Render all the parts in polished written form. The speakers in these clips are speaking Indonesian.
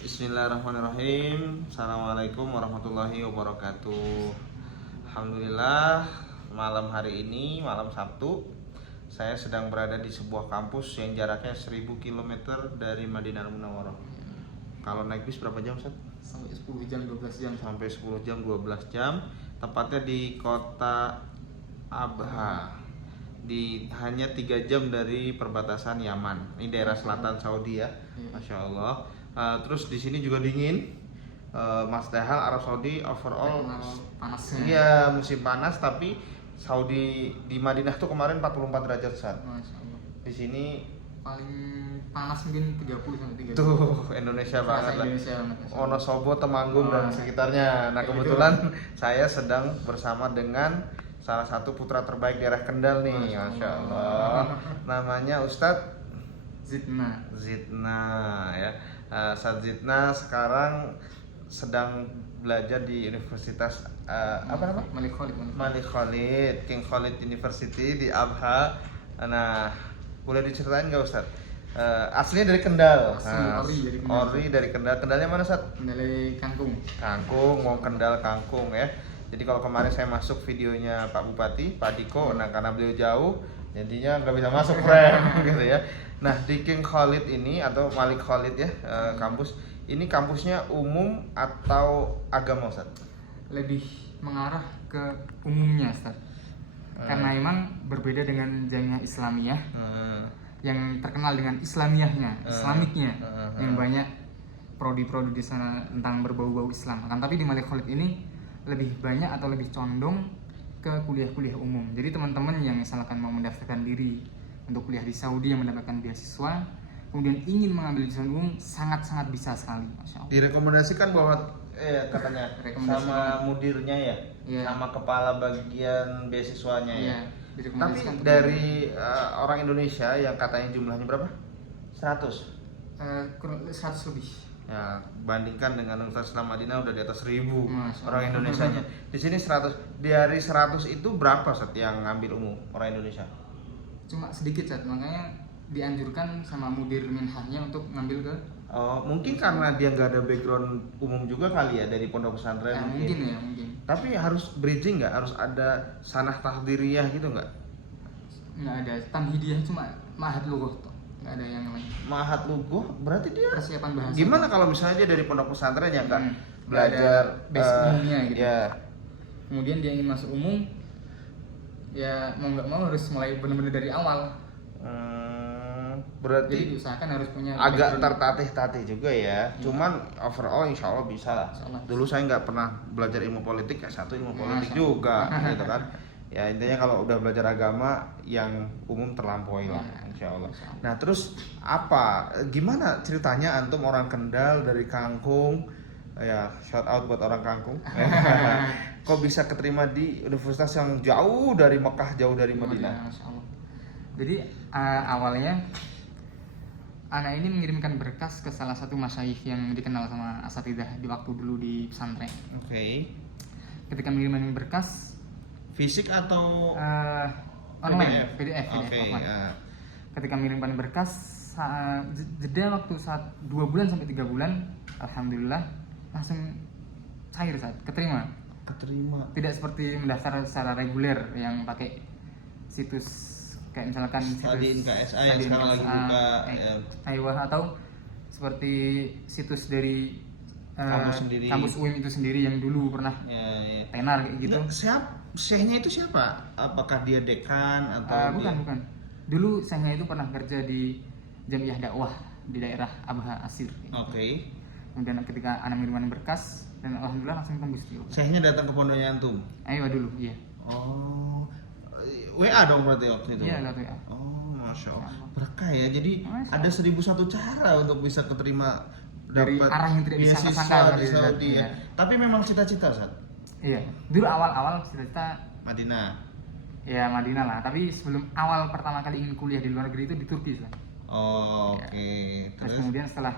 Bismillahirrahmanirrahim. Assalamualaikum warahmatullahi wabarakatuh. Alhamdulillah, malam hari ini, malam Sabtu, saya sedang berada di sebuah kampus yang jaraknya 1000 km dari Madinah Munawwarah. Kalau naik bis berapa jam, Ustaz? Sampai 10 jam, 12 jam. Sampai 10 jam, 12 jam. Tepatnya di kota Abha. Hanya 3 jam dari perbatasan Yaman. Ini daerah selatan Saudi ya. Masya Allah. Terus di sini juga dingin. Mas Dahal, Arab Saudi overall Panasnya. iya musim panas, tapi Saudi di Madinah tuh kemarin 44 derajat Ustaz. Masya Allah. Di sini Paling panas mungkin 30 sampai 30. tuh Indonesia banget lah. Indonesia banget. Wonosobo, Temanggung dan sekitarnya. Nah, kebetulan saya sedang bersama dengan salah satu putra terbaik daerah Kendal nih, Masya Allah. Namanya Ustadz Zidna ya. Ustadz Zidna sekarang sedang belajar di Universitas apa namanya? Malik Khalid, King Khalid University di Abha. Nah, boleh diceritain nggak Ustadz? Aslinya dari Kendal. Ori dari Kendal. Kendalnya mana Ustadz? Kendal Kangkung. Kangkung, mau Kendal Kangkung ya. Jadi kalau kemarin saya masuk videonya Pak Bupati, Pak Diko, nah karena beliau jauh, jadinya nggak bisa masuk friend gitu ya. Nah di King Khalid ini atau Malik Khalid ya, kampus ini kampusnya umum atau agama Ustaz? Lebih mengarah ke umumnya Ustaz. Karena emang berbeda dengan Jamiah Islamiyah yang terkenal dengan Islamiyahnya, Islamiknya, yang banyak prodi-prodi di sana tentang berbau-bau Islam. Kan tapi di Malik Khalid ini lebih banyak atau lebih condong ke kuliah-kuliah umum. Jadi teman-teman yang misalkan mau mendaftarkan diri untuk kuliah di Saudi yang mendapatkan beasiswa, kemudian ingin mengambil jurusan umum, sangat-sangat bisa sekali, Masya Allah. Direkomendasikan bahwa katanya sama mudirnya ya, sama kepala bagian beasiswanya ya. Tapi dari orang Indonesia yang katanya jumlahnya berapa? 100? 100 lebih. Ya, bandingkan dengan Universitas Islam Madinah udah di atas 1000 orang Indonesianya. Di sini 100. Dari 100 itu berapa Set yang ngambil umum orang Indonesia? Cuma sedikit Set, makanya dianjurkan sama mudir minhahnya untuk ngambil ke. Oh, mungkin karena dia nggak ada background umum juga kali ya dari pondok pesantren. Mungkin. Tapi harus bridging nggak? Harus ada sanah tahdiriyah gitu nggak? Nggak ada, tamhidiyah cuma mahat lughah. Nggak ada yang lain. Mahat lughah berarti dia persiapan bahasa. Gimana kalau misalnya dia dari pondok pesantren ya kan belajar basic umumnya gitu. Ya. Kemudian dia ingin masuk umum, ya mau nggak mau harus mulai benar-benar dari awal. Berarti jadi diusahakan harus punya agak tertatih-tatih juga ya. Cuman overall insya Allah bisa lah. Dulu saya nggak pernah belajar ilmu politik, ilmu politik juga gitu kan. Ya intinya kalau udah belajar agama yang umum terlampaui lah insya Allah. Nah terus gimana ceritanya antum orang Kendal dari Kangkung ya, shout out buat orang Kangkung. Kok bisa keterima di universitas yang jauh dari Mekah, jauh dari Madinah? Masya Allah. Jadi awalnya anak ini mengirimkan berkas ke salah satu masyayikh yang dikenal sama asatidzah di waktu dulu di pesantren. Oke. Ketika mengirimkan berkas fisik atau online, PDF. Ketika mengirimkan berkas, jeda waktu saat 2 bulan sampai 3 bulan, alhamdulillah langsung cair saat keterima. Tidak seperti mendaftar secara reguler yang pakai situs kayak misalkan Stadiin KSA yang sekarang lagi buka atau seperti situs dari kampus UIM itu sendiri yang dulu pernah tenar kayak gitu. Syekhnya itu siapa? Apakah dia dekan atau bukan. Dulu syekhnya itu pernah kerja di Jamiah Dakwah di daerah Abha Asir. Oke. Kemudian ketika anak mengirimkan berkas dan alhamdulillah langsung tembus dia. Syekhnya datang ke pondoknya antum? Ayo dulu, iya. Oh. WA dong berarti waktu itu? Iya, WA. Oh, Masya Allah. Berkah ya, jadi ada 1001 cara untuk bisa keterima dari arah yang tidak disangka-sangka di Saudi ya. Tapi memang cita-cita Ustaz? Iya, dulu awal-awal cita-cita Madinah. Ya Madinah lah, tapi sebelum awal pertama kali ingin kuliah di luar negeri itu di Turki lah. Oh, oke. Terus kemudian setelah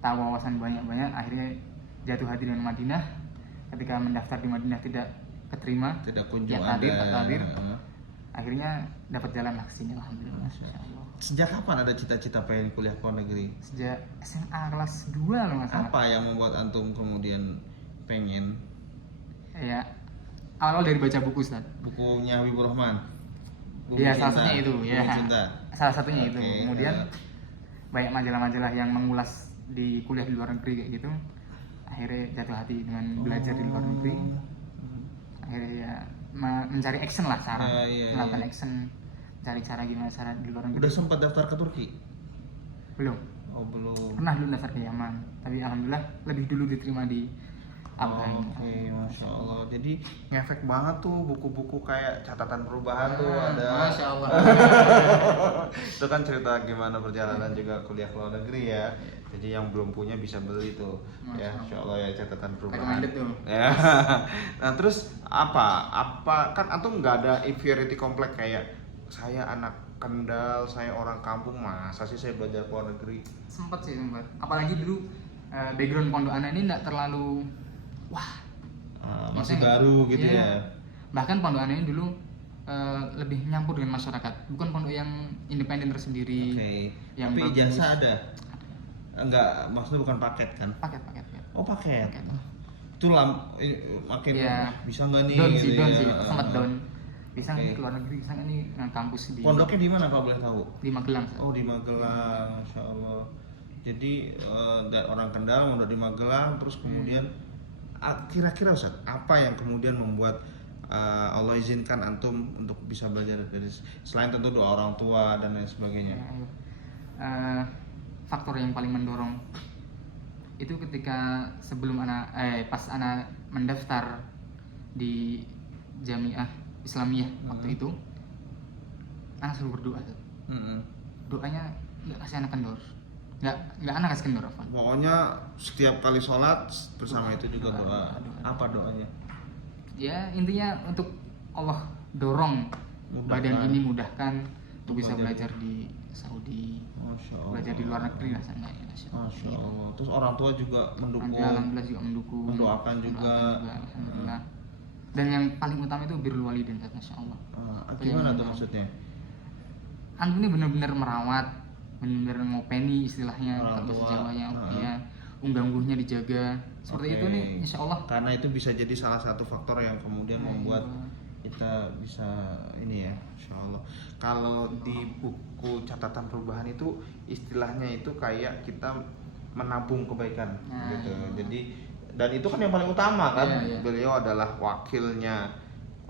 tahu wawasan banyak-banyak, akhirnya jatuh hati dengan Madinah. Ketika mendaftar di Madinah tidak keterima, tidak kunjung ada. akhirnya dapat jalan lah kesini, alhamdulillah. Masya Allah. Sejak kapan ada cita-cita pengen kuliah ke luar negeri? Sejak SMA kelas 2 loh nggak salah. Apa yang membuat antum kemudian pengen? Ya, awal dari baca buku, Ustaz. Bukunya Habibur Rahman. Iya, salah satunya itu, ya. Bumi Cinta. Salah satunya itu. Oke, Kemudian banyak majalah-majalah yang mengulas di kuliah di luar negeri kayak gitu. Akhirnya jatuh hati dengan belajar di luar negeri. Akhirnya ya mencari action lah, cara melakukan action, cari cara gimana cara di luar negeri. Udah sempat daftar ke Turki? Belum. Oh, belum. Pernah dulu daftar ke Yaman, tapi alhamdulillah lebih dulu diterima di Abha. Oke, Masya Allah. Jadi ngefek banget tuh buku-buku kayak catatan perubahan tuh ada. Masya Allah. Itu kan cerita gimana perjalanan juga kuliah ke luar negeri ya. Jadi yang belum punya bisa beli tuh. Ya, Masya Allah ya, catatan perubahan. Recommended tuh. Ya. Nah terus apa kan antum nggak ada inferiority complex kayak saya anak Kendal, saya orang kampung, masa sih saya belajar ke luar negeri? Sempat. Apalagi dulu background pondok anak ini nggak terlalu wah. Masih Maksudnya, baru gitu iya. ya. Bahkan pondok anak ini dulu lebih nyampur dengan masyarakat, bukan pondok yang independen tersendiri. Oke. Yang Tapi bagus. ijazah ada? Enggak, maksudnya bukan paket kan? Paket. Oh paket. Paket. Itu makin Iya. bisa nggak nih? Down gitu sih, ya. sempat down. Bisa Oke. nggak nih keluar negeri, bisa nggak nih dengan kampus di Pondoknya di mana kalau boleh tahu? di Magelang. Oh di Magelang, Masya Allah. Jadi dari orang Kendal mau di Magelang, terus kemudian kira-kira Ustaz, apa yang kemudian membuat Allah izinkan antum untuk bisa belajar dari selain tentu doa orang tua dan lain sebagainya? Faktor yang paling mendorong itu ketika pas anak mendaftar di Jamiah Islamiyah waktu itu, anak selalu berdoa. Doanya nggak kasih anak kendor, nggak anak kasih kendor apa. Pokoknya setiap kali sholat bersama itu juga doa. Apa doanya? Ya intinya untuk Allah dorong badan ini mudahkan untuk bisa belajar di Saudi, Masya Allah. belajar di luar negeri lah seenggaknya. Masya Allah. Terus orang tua juga mendukung, Alhamdulillah juga mendukung, mendoakan juga. Alhamdulillah. Dan yang paling utama itu birrul walidain, Masya Allah. Gimana tuh maksudnya? Antum ini benar-benar merawat, benar-benar ngopeni istilahnya Orang kata tua. Jawanya, ya unggah-ungguhnya dijaga. Seperti itu nih, Insya Allah. Karena itu bisa jadi salah satu faktor yang kemudian membuat kita bisa ini ya, Insya Allah. Kalau di buku catatan perubahan itu istilahnya itu kayak kita menabung kebaikan, gitu. Jadi dan itu kan yang paling utama kan. Iya. Beliau adalah wakilnya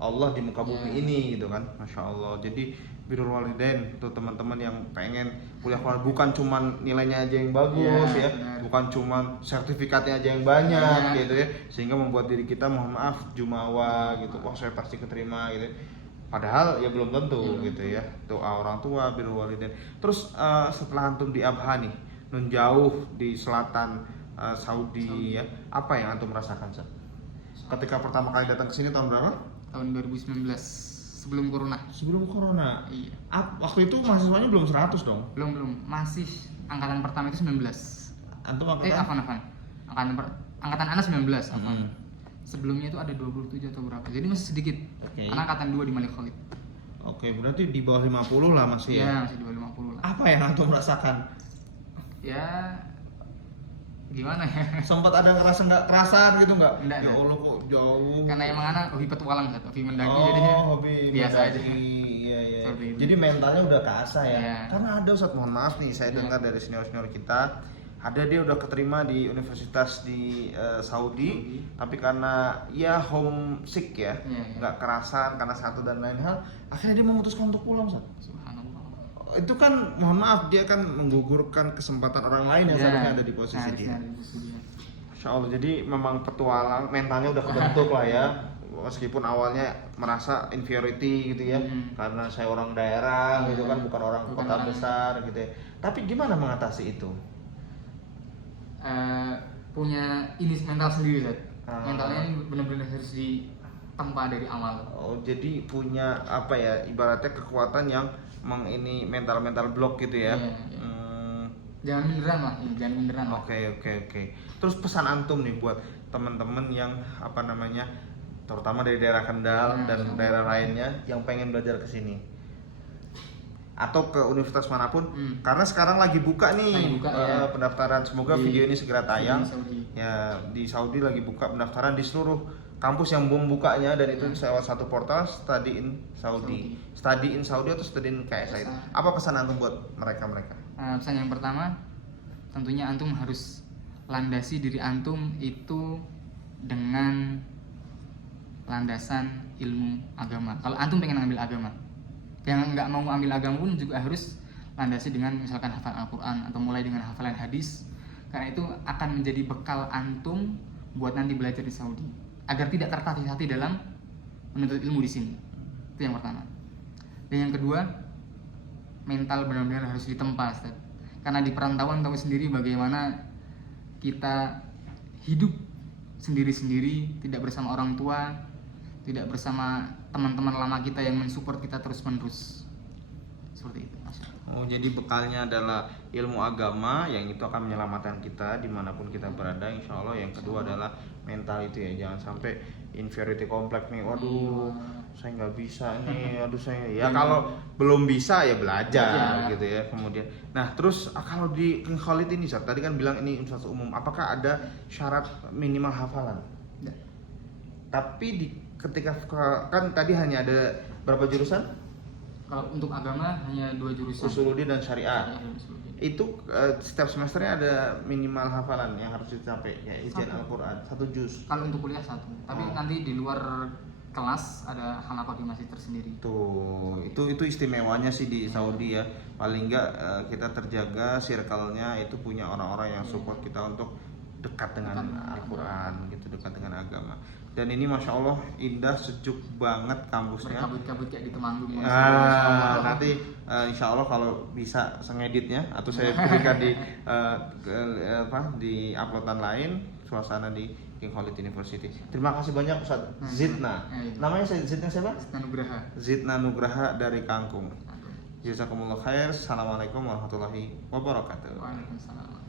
Allah di muka bumi ini, gitu kan, Masya Allah. Jadi birrul walidain untuk teman-teman yang pengen kuliah keluar, bukan cuman nilainya aja yang bagus ya, bukan cuman sertifikatnya aja yang banyak gitu ya, sehingga membuat diri kita mohon maaf jumawa gitu, oh saya pasti keterima gitu. Padahal ya belum tentu gitu ya. Doa orang tua, birrul walidain. Terus setelah antum di Abha nih, nun jauh di selatan Saudi ya, apa yang antum rasakan Seth? Ketika pertama kali datang ke sini tahun berapa? Tahun 2019 sebelum corona. Sebelum corona. Iya. Waktu itu mahasiswanya belum 100 dong. Belum, masih angkatan pertama itu 19. Antum angkatan? Afan. Angkatan Anas 19, afan. Sebelumnya itu ada 27 atau berapa. Jadi masih sedikit. Anak angkatan 2 di Malik Khalid. Oke, berarti di bawah 50 lah masih ya. Iya, masih di bawah 50 lah. Apa yang antum rasakan? Ya gimana ya? Sempat ada ngerasa nggak kerasan gitu nggak? Nggak, Ya nggak. Allah kok jauh. Karena emang anak hobi petualang, hobi mendaki, Oh, jadinya hobi biasa aja. Iya. Seperti itu. Jadi mentalnya udah keasah ya. Iya. Karena ada Ustaz, mohon maaf nih, saya dengar dari senior-senior kita, ada dia udah keterima di universitas di Saudi, tapi karena ya homesick ya, Iya. nggak kerasan karena satu dan lain hal, akhirnya dia memutuskan untuk pulang Ustaz. Subhanallah. Itu kan mohon maaf, dia kan menggugurkan kesempatan orang lain yang seharusnya ada di posisi dia. Insya Allah, jadi memang petualang, mentalnya udah kebentuk lah ya. Meskipun awalnya merasa inferiority gitu ya, karena saya orang daerah gitu kan, bukan orang kota besar gitu ya. Tapi gimana mengatasi itu? Punya ini mental sendiri, Zat. Mentalnya ini benar-benar harus ditempa dari awal. Oh, jadi punya apa ya, ibaratnya kekuatan yang ini mental block gitu ya. Iya. Jangan minderan lah, jangan minderan lah. Oke. Terus pesan antum nih buat teman-teman yang apa namanya terutama dari daerah Kendal dan daerah lainnya yang pengen belajar ke sini atau ke universitas manapun, karena sekarang lagi buka nih pendaftaran. Semoga video ini segera tayang. Ya, di Saudi lagi buka pendaftaran di seluruh kampus yang belum bukanya, dan itu salah satu portal Study in Saudi atau Study in KSI. Apa pesan antum buat mereka? Pesan yang pertama, tentunya antum harus landasi diri antum itu dengan landasan ilmu agama. Kalau antum pengen ngambil agama, yang nggak mau ambil agama pun juga harus landasi dengan misalkan hafal Al-Quran atau mulai dengan hafalan hadis, karena itu akan menjadi bekal antum buat nanti belajar di Saudi agar tidak tertatih-tatih dalam menuntut ilmu di sini. Itu yang pertama. Dan yang kedua, mental benar-benar harus ditempa, Ustaz. Karena di perantauan tahu sendiri bagaimana kita hidup sendiri-sendiri, tidak bersama orang tua, tidak bersama teman-teman lama kita yang mensupport kita terus-menerus. Seperti itu. Oh, jadi bekalnya adalah ilmu agama yang itu akan menyelamatkan kita dimanapun kita berada, insya Allah. Yang kedua adalah mental itu ya, jangan sampai inferiority complex nih. Waduh, saya nggak bisa nih. Aduh saya ya, kalau belum bisa ya belajar gitu ya. Kemudian, nah terus kalau di King Khalid ini, Ustaz, tadi kan bilang ini universitas umum. Apakah ada syarat minimal hafalan? Ya. Tapi ketika kan tadi hanya ada berapa jurusan? Kalau untuk agama hanya 2 jurusan, Usuluddin dan Syariah. Itu setiap semesternya ada minimal hafalan yang harus dicapai, ya Hizan Al-Quran 1 juz. Kalau untuk kuliah 1, tapi nanti di luar kelas ada halaqah di masjid tersendiri. Tuh, itu istimewanya sih di Saudi ya. Paling enggak kita terjaga circle-nya itu punya orang-orang yang support kita untuk dekat dengan Al-Quran gitu, dekat dengan agama. Dan ini Masya Allah indah, sejuk banget kampusnya. Berkabut-kabut kayak di Temanggung. Nanti Insya Allah kalau bisa ngeditnya atau saya berikan di di uploadan lain suasana di King Khalid University. Terima kasih banyak Ustaz Zidna. Namanya Zidna siapa? Zidna Nugraha dari Kangkung. Jazakumullah khair. Assalamualaikum warahmatullahi wabarakatuh. Waalaikumsalam.